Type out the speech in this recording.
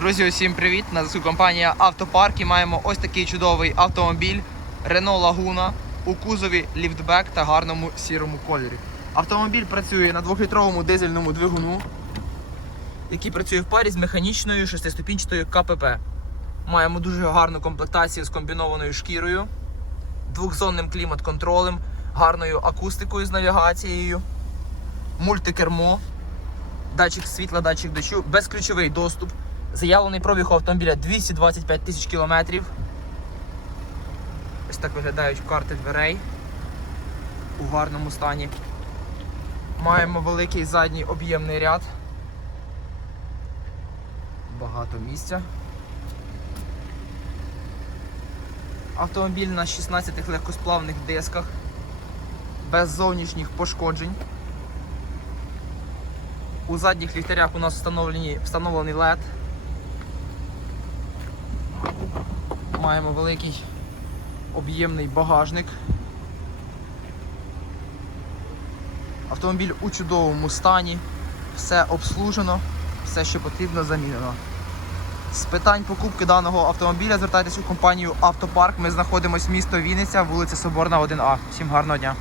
Друзі, усім привіт! На зв'язку компанія Автопарк і маємо ось такий чудовий автомобіль Renault Laguna у кузові ліфтбек та гарному сірому кольорі. Автомобіль працює на 2-літровому дизельному двигуну, який працює в парі з механічною шестиступінчатою КПП. Маємо дуже гарну комплектацію з комбінованою шкірою, двохзонним клімат-контролем, гарною акустикою з навігацією, мультикермо, датчик світла, датчик дощу, безключовий доступ. Заявлений пробіг у автомобіля 225 тисяч кілометрів. Ось так виглядають карти дверей у гарному стані. Маємо великий задній об'ємний ряд. Багато місця. Автомобіль на 16 легкосплавних дисках, без зовнішніх пошкоджень. У задніх ліхтарях у нас встановлений LED. Маємо великий об'ємний багажник. Автомобіль у чудовому стані, все обслужено, все, що потрібно, замінено. З питань покупки даного автомобіля звертайтесь у компанію Автопарк. Ми знаходимося в місто Вінниця, вулиця Соборна, 1А. Всім гарного дня!